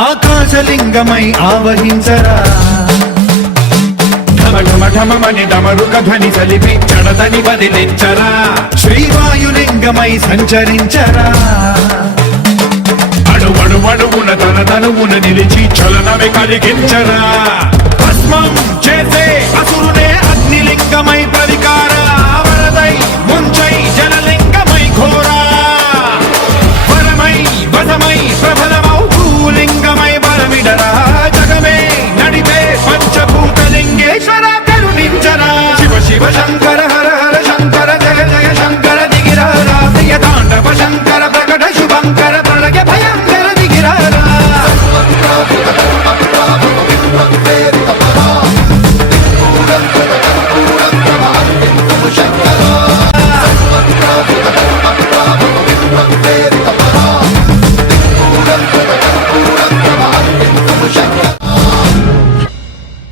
ఆకాశలింగమై ఆవహించరా ఢమఢమని డమరుక ధ్వని సలిపి చడదని వదిలించరా శ్రీవాయులింగమై సంచరించరా అణువణువున తన తనువున నిలిచి చలనమే కలిగించరా భస్మం చేసే అసురునే అగ్నిలింగమై ప్రవికార వరదై ముంచై జలలింగమై ఘోరా వరమై వసమై ప్రబలమౌ భూలింగమై బలమిడరా జగమే నడిపే పంచభూతలింగేశ్వర కరుణించరా శివ శివ శంకర హర హర శంకర జయ జయ శంకర దిగిరారా ప్రియ తాండవ శంకర ప్రకట శుభంకర ప్రళయ భయంకర దిగిరారా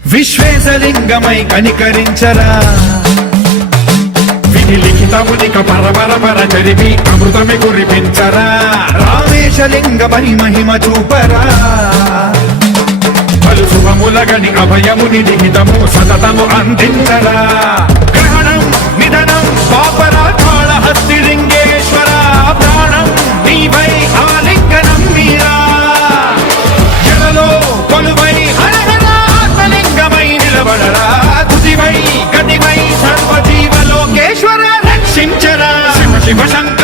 విశ్వేశలింగమై కనికరించరా విధి లిఖితమునిక పరపర చరిపి అమృతమి కురిపించరా రామేశలింగమై మహిమ చూపరా పలు శుభములగని అభయముని లిఖితము సతతము అందించరా గ్రహణం నిధనం పాపరా కాళహస్తి లింగేశ్వర ప్రాణం నీవై ఆలింగనం మీరా జలలో కొలువై హరహరాత్మలింగమై నిలబడరా తుదివై గతివై సర్వజీవలోకేశ్వర రక్షించరా శివ శివ శంకర